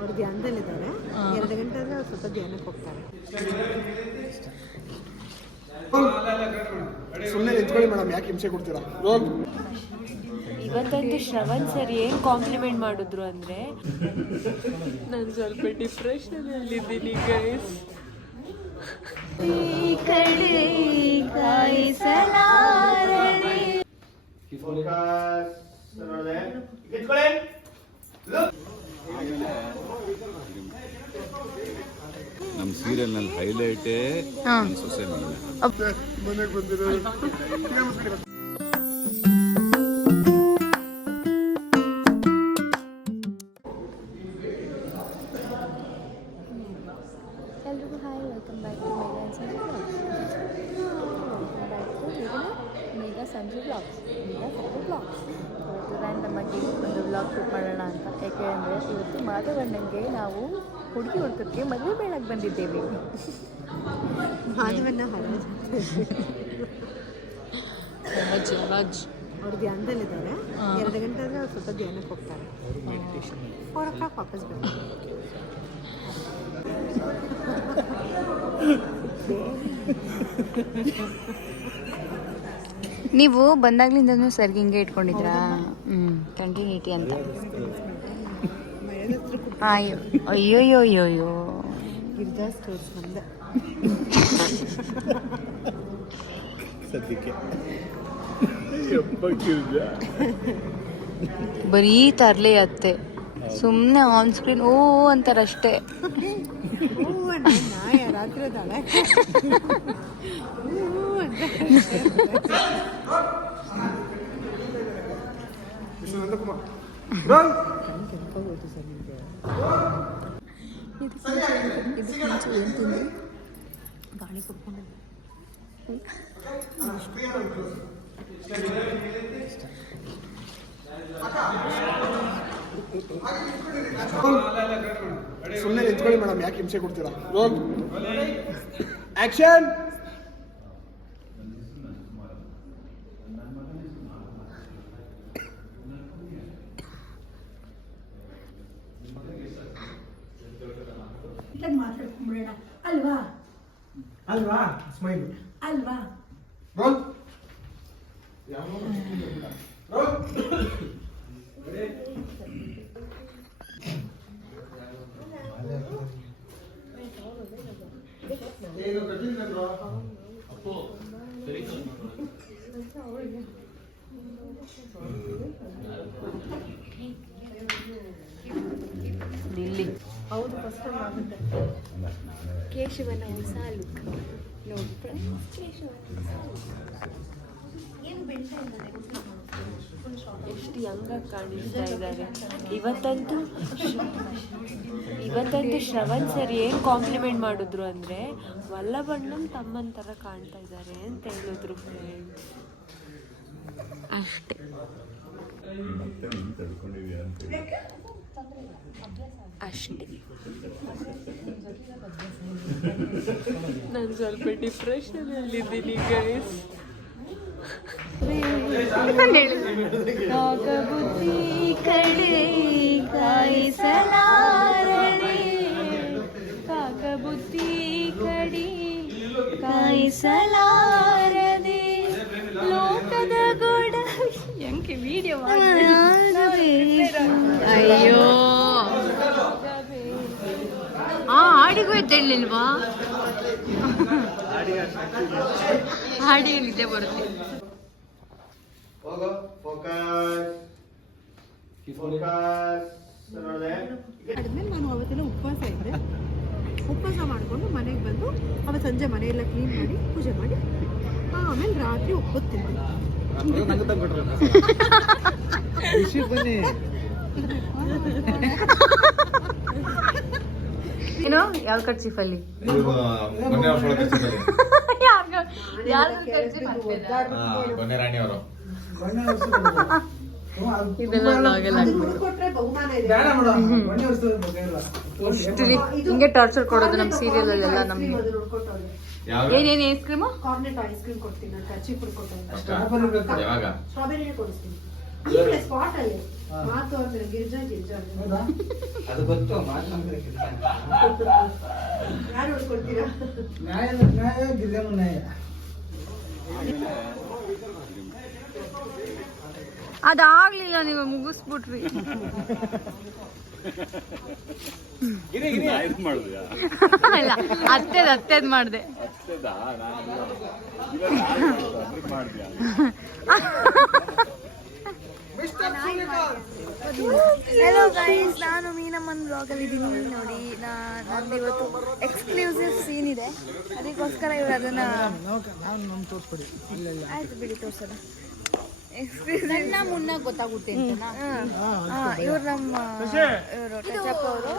ಅವ್ರು ಧ್ಯಾನದಲ್ಲಿದ್ದಾರೆ. 2 ಗಂಟೆ ಆದರೆ ಅವ್ರು ಸ್ವಲ್ಪ ಧ್ಯಾನಕ್ಕೆ ಹೋಗ್ತಾರೆ. ಸುಮ್ಮನೆ ನಿಂತ್ಕೊಳ್ಳಿ ಮೇಡಮ್, ಯಾಕೆ ಹಿಂಸೆ ಕೊಡ್ತೀರಾ? ಇವತ್ತಂತೂ ಶ್ರವಣ್ ಸರ್ ಏನು ಕಾಂಪ್ಲಿಮೆಂಟ್ ಮಾಡಿದ್ರು ಅಂದರೆ, ನಾನು ಸ್ವಲ್ಪ ಡಿಪ್ರೆಷನಲ್ಲಿದ್ದೀನಿ ಗೈಸ್. ಈ ಕಡೆ ಕಾಯಿಸಲಾರದೆ ನಮ್ಮ ಸೀರಿಯಲ್ನಲ್ಲಿ ಹೈಲೈಟೇ ಸೊಸೆ ಮನೆಗೆ ಬಂದಿರೋ ಎಲ್ರಿಗೂ hi, welcome back to Megha Sanju blogs. ಇವತ್ತು ರ್ಯಾಂಡಮಾಗಿ ಒಂದು ಬ್ಲಾಗ್ ಶೂಟ್ ಮಾಡೋಣ ಅಂತ. ಯಾಕೆ ಅಂದರೆ ಇವತ್ತು ಮಾಧವಣ್ಣಂಗೆ ನಾವು ಹುಡುಗಿ ಹುಡುಕಕ್ಕೆ ಮದುವೆ ಬೇಡಕ್ಕೆ ಬಂದಿದ್ದೇವೆ. ಮಾಧವಣ್ಣ ಅವ್ರು ಧ್ಯಾನದಲ್ಲಿದ್ದಾರೆ. 2 ಗಂಟೆ ಆದರೆ ಅವ್ರು ಸ್ವಲ್ಪ ಧ್ಯಾನಕ್ಕೆ ಹೋಗ್ತಾರೆ. 4 o'clock ವಾಪಸ್ ಬರ್ತಾರೆ. ನೀವು ಬಂದಾಗ್ಲಿಂದನೂ ಸರ್ಗೆ ಹಿಂಗೆ ಇಟ್ಕೊಂಡಿದ್ರಾ? ಕಂಟಿನ್ಯೂಟಿ ಅಂತ. ಅಯ್ಯೋಯ್ಯೋಯ್ಯೋಯ್ಯೋ, ಗಿರ್ಜಾ ಸ್ಟೋರ್ಸ್ ನಮ್ದೆ. ಸದ್ಯಕ್ಕೆ ಬರೀ ತರ್ಲೆ ಅತ್ತೆ, ಸುಮ್ಮನೆ ಆನ್ ಸ್ಕ್ರೀನ್ ಓ ಅಂತಾರಷ್ಟೇ. ರಾತ್ರಿ ಅದಾಳೆ. ಗಾಳಿ ಕೊಡ್ಕೊಂಡು ಸುಮ್ಮನೆ ನಿಂತ್ಕೊಳ್ಳಿ ಮೇಡಮ್, ಯಾಕೆ ಹಿಂಸೆ ಕೊಡ್ತೀರಾ? ಆಕ್ಷನ್. ಮಾತಾಡ್ಕೊಂಡ್ಬಿಡೋಣ ಅಲ್ವಾ? ಅಲ್ವಾ? ಸ್ಮೈಲ್ ಅಲ್ವಾ? ರೋಲ್. ಇಲ್ಲಿ ಹೌದು, ಫಸ್ಟ್ ಟೈಮ್ ಆಗುತ್ತೆ. ಕೇಶವನ ಹೊಸ ಲುಕ್ ನೋಡಿ. ಎಷ್ಟು ಯಂಗಾಗಿ ಕಾಣಿಸ್ತಾ ಇದ್ದಾರೆ. ಇವತ್ತಂತೂ ಶ್ರವಣ್ ಸರ್ ಏನು ಕಾಂಪ್ಲಿಮೆಂಟ್ ಮಾಡಿದ್ರು ಅಂದರೆ, ವಲ್ಲಭಣ್ಣನ ತಮ್ಮನ ಥರ ಕಾಣ್ತಾ ಇದ್ದಾರೆ ಅಂತ ಹೇಳಿದ್ರು ಫ್ರೆಂಡ್ಸ್. ಅಷ್ಟೇ. ನಾನು ಸ್ವಲ್ಪ ಡಿಪ್ರೆಷನಲ್ಲಿದ್ದೀನಿ ಗೈಸ್. ಕಾಕಬುದ್ಧಿ ಕಡೆ ಕಾಯಿಸಲಾರದೆ, ಕಾಕಬುದ್ಧಿ ಕಡೆ ಕಾಯಿಸಲಾರದೆ, ಲೋಕದ ಗೋಡ ಹೆಂಗೆ ವಿಡಿಯೋ ಅಯ್ಯೋ, ಹಾಡಿಗೂ ಎದ್ದೇಳಲಿಲ್ವಾ? ಹಾಡಿಗೆ ನಿದ್ದೆ ಬರುತ್ತೆ. ಆದ್ಮೇಲೆ ನಾನು ಅವತ್ತೆಲ್ಲ ಉಪವಾಸ ಇದ್ದೆ. ಉಪವಾಸ ಮಾಡಿಕೊಂಡು ಮನೆಗೆ ಬಂದು ಅವತ್ತು ಸಂಜೆ ಮನೆಯೆಲ್ಲ ಕ್ಲೀನ್ ಮಾಡಿ ಪೂಜೆ ಮಾಡಿ ಆಮೇಲೆ ರಾತ್ರಿ ಒಪ್ಪುತ್ತೀನಿ. ಏನೋ ಯಾವ ಕರ್ಚಿಫಲ್ಲಿ ಹಿಂಗೆ ಟಾರ್ಚರ್ ಕೊಡೋದು ನಮ್ಮ ಸೀರಿಯಲ್ ಅಲ್ಲೆಲ್ಲ. ನಮ್ಗೆ ಏನೇನು ice cream? Cornet ice cream ಕೊಡ್ತೀನಿ. ಸ್ಟ್ರಾಬೆರಿ ಕೊಡ್ತೀನಿ. ಅದು ಗೊತ್ತು ಮಾತಾಡ್ತಾರೆ ಯಾರು ಕೊಡ್ತೀರಾ? ನ್ಯಾಯ ಗಿರ್ಗಮ್ಮ ನ್ಯಾಯ. ಅದಾಗ್ಲಿಲ್ಲ, ನೀವು ಮುಗಿಸ್ಬಿಟ್ರಿ. ಇದು ಮಾಡಿದ್ಯಾ? ಇಲ್ಲ, ಅತ್ತೇದ್ ಮಾಡಿದೆ. ಅಷ್ಟೇದಾ? ಮಾಡಿದ್ಯಾ? ಹಲೋ ಗೈಸ್, ನಾನು ಮೀನಮ್ಮನ ಬ್ಲಾಗಲ್ಲಿ ಇದ್ದೀನಿ ನೋಡಿ. ನಂದು ಇವತ್ತು ಎಕ್ಸ್ಕ್ಲೂಸಿವ್ ಸೀನ್ ಇದೆ, ಅದಕ್ಕೋಸ್ಕರ ಇವರು ಅದನ್ನ ಆಯ್ತು ಬಿಡಿ ತೋರ್ಸೋಣ. ನನ್ನ ಮುನ್ನ ಗೊತ್ತಾಗುತ್ತೆ ಅಂತನಾ? ಇವ್ರು ನಮ್ಮ ಇವರು ಟಚಪ್ ಅವರು.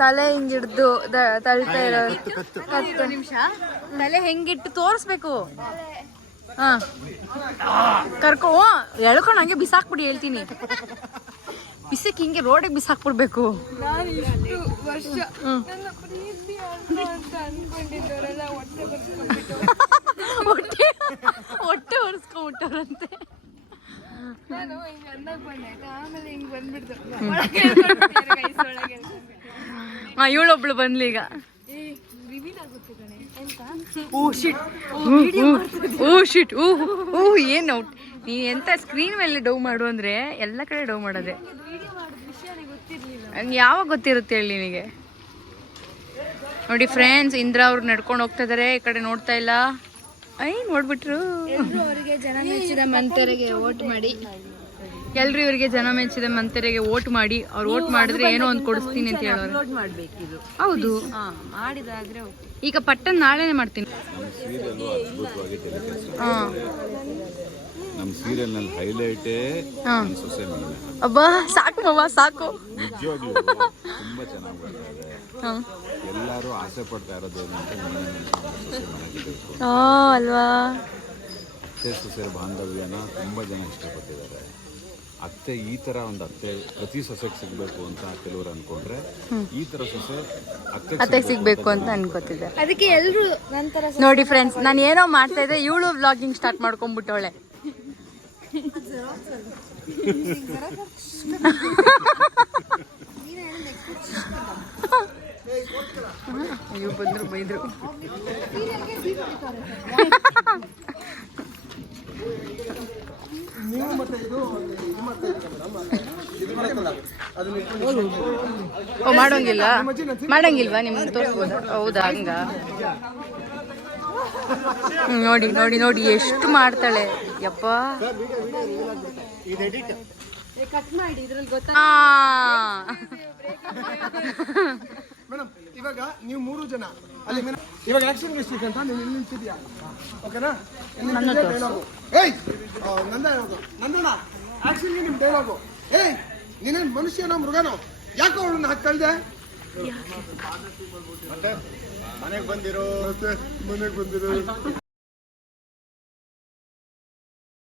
ತಲೆ ಹಿಂಗಿಡ್ದು ತಳ್ತಾ ಇರೋ ಕತ್ತು ನಿಮಿಷ, ತಲೆ ಹೆಂಗಿಟ್ಟು ತೋರಿಸ್ಬೇಕು. ಹಾ, ಕರ್ಕೊ ಎಳ್ಕೊಂಡು ಹಂಗೆ ಬಿಸಾಕ್ಬಿಡಿ, ಹೇಳ್ತೀನಿ. ಬಿಸಕ್ ಹಿಂಗೆ ರೋಡಿಗೆ ಬಿಸಾಕ್ಬಿಡ್ಬೇಕು. ನಾನು ಇಷ್ಟು ವರ್ಷ ನನ್ನ ಪ್ರೀತಿ ಅಂತ ಅನ್ಕೊಂಡಿದ್ದವರೆಲ್ಲ ಹೊಟ್ಟೆ ಒರೆಸ್ಕೊಂಡ್ಬಿಟ್ಟವ್ರಂತೆ. ನಾನು ಹಿಂಗೆ ಅನ್ನಕ್ ಬಂದೆ, ಆಮೇಲೆ ಹಿಂಗೆ ಬಂದ್ಬಿಡ್ತು. ಇವಳೊಬ್ಳು ಬಂದ್ಲಿ ಈಗ. ರಿವೀಲ್ ಆಗುತ್ತೆ ಕಣೆ ಎಂತ. ಏನು ನೀ ಎಂತ ಸ್ಕ್ರೀನ್ ಮೇಲೆ ಡೌ ಮಾಡು ಅಂದ್ರೆ ಎಲ್ಲ ಕಡೆ ಡೌ ಮಾಡೋದೆ. ವಿಡಿಯೋ ಮಾಡೋದು ವಿಷಯನೇ ಗೊತ್ತಿರ್ಲಿಲ್ಲ. ನಂಗೆ ಯಾವಾಗ ಗೊತ್ತಿರುತ್ತೆ ಹೇಳಿ ನಿನಗೆ? ನೋಡಿ ಫ್ರೆಂಡ್ಸ್, ಇಂದ್ರ ಅವ್ರು ನಡ್ಕೊಂಡು ಹೋಗ್ತಾ ಇದಾರೆ, ಈ ಕಡೆ ನೋಡ್ತಾ ಇಲ್ಲ. ನೋಡ್ಬಿಟ್ರು. ಎಲ್ರು ಅವರಿಗೆ ಜನ ಮೆಚ್ಚಿದ ಮಂತರಿಗೆ ವೋಟ್ ಮಾಡಿ. ಎಲ್ರು ಇವರಿಗೆ ಜನ ಮೆಚ್ಚಿದ ಮಂತರಿಗೆ ವೋಟ್ ಮಾಡಿ. ಅವ್ರು ವೋಟ್ ಮಾಡಿದ್ರೆ ಏನೋ ಒಂದು ಕೊಡಿಸ್ತೀನಿ ಅಂತ ಹೇಳೋರು. ಮಾಡ್ಬೇಕಿದು ಹೌದು, ಮಾಡಿದಾದ್ರೆ ಈಗ ಪಟ್ಟನ್ ನಾಳೆನೆ ಮಾಡ್ತೀನಿ. ನಮ್ಮ ಸೀರಿಯಲ್ಲು ಅದ್ಭುತವಾಗಿ ತೆಲುಗು. ಹಾ, ನಮ್ಮ ಸೀರಿಯಲ್ನಲ್ಲಿ ಹೈಲೈಟೇ ನನ್ನ ಸೊಸೆ ಮೀನ. ಅಬ್ಬಾ ಸಾಕು ಮಾವ, ಸಾಕು. ನಿಜವಾಗ್ಲೂ ತುಂಬಾ ಚೆನ್ನಾಗಿ ಬರ್ತಾರೆ. ಹಾ, ಎಲ್ಲರೂ ಆಸೆ ಪಡ್ತಾ ಇರೋದು ಏನಂತ ಸೊಸೆ ಮನೆಗಿರಬೇಕು. ಅಲ್ವಾ? ಅತ್ತೆ ಸೊಸೆ ಬಾಂಧವ್ಯನ ತುಂಬ ಜನ ಇಷ್ಟಪಟ್ಟಿದ್ದಾರೆ. ಅತ್ತೆ ಈ ಥರ ಒಂದು ಅತ್ತೆ ಪ್ರತಿ ಸೊಸೆಗೆ ಸಿಗಬೇಕು ಅಂತ ಕೆಲವರು ಅನ್ಕೊಂಡ್ರೆ, ಈ ಥರ ಸೊಸೆ ಅತ್ತೆಗೆ ಸಿಗ್ಬೇಕು ಅಂತ ಅನ್ಕೋತಿದ್ದೆ. ಅದಕ್ಕೆ ಎಲ್ರು ನಂತರ ನೋಡಿ ಫ್ರೆಂಡ್ಸ್, ನಾನು ಏನೋ ಮಾಡ್ತಾ ಇದ್ದೆ, ಇವಳು ವ್ಲಾಗಿಂಗ್ ಸ್ಟಾರ್ಟ್ ಮಾಡ್ಕೊಂಡ್ಬಿಟ್ಟವಳೆ. ಅಯ್ಯೋ, ಬಂದ್ರು ಬೈದ್ರು. ನೀವು ಮತ್ತೆ ಇದು ಮಾಡ್ತಾ ಇದ್ದೀರಲ್ಲ, ಓ, ಮಾಡಂಗಿಲ್ವಾ? ನಿಮ್ಗೆ ತೋರಿಸ್ಬೋದಾ? ಹೌದಾ, ಹಂಗ? ನೋಡಿ ನೋಡಿ ನೋಡಿ ಎಷ್ಟು ಮಾಡ್ತಾಳೆ, ಯಪ್ಪ. ಕಟ್ ಮಾಡಿ ಇದ್ರಲ್ಲಿ ಗೊತ್ತಾ. ಮೇಡಮ್ ಇವಾಗ ನೀವು 3 ಜನ ಅಲ್ಲಿ ಇವಾಗ ಆಕ್ಷನ್ ಮಿಸ್ಟೇಕ್ ಅಂತ ನೀವು ಇಲ್ಲಿ ನಿಂತಿದ್ಯಾ, ಓಕೆನಾ? ಡೈಲಾಗು ಏಯ್ ನಂದ ಹೇಳೋದು, ನಂದಣ್ಣ ಆಕ್ಷನ್ಗೆ ನಿಮ್ಮ ಡೈಲಾಗು. ಏಯ್ ನೀನೇನು ಮನುಷ್ಯನೋ ಮೃಗನೋ, ಯಾಕೋ ಅವಳನ್ನ ಹಾಕಿ ಕಳ್ದೆ? ಮನೆಗೆ ಬಂದಿರೋ